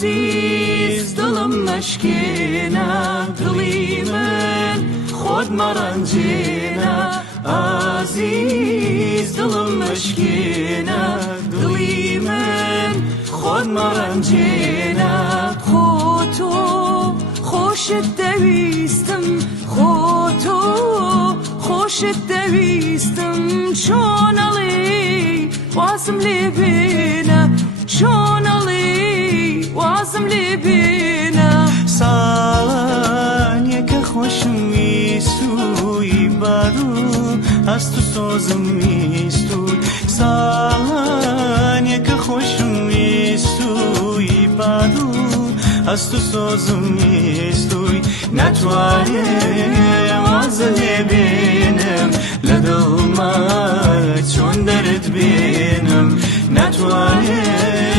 عزیز دلم مشکینه دلی من خود مرنجینه عزیز دلم مشکینه دلی من خود مرنجینه خودتو خوشت دویستم خودتو خوشت دویستم چون علی واسم لبینه چون علی واسم لبینه سالانیه که خوشم میستوی بادو از تو سازم میستوی سالانیه که خوشم میستوی بادو از تو سازم میستوی نتوانم از لبینم لدلما چون درد بینم نتوانم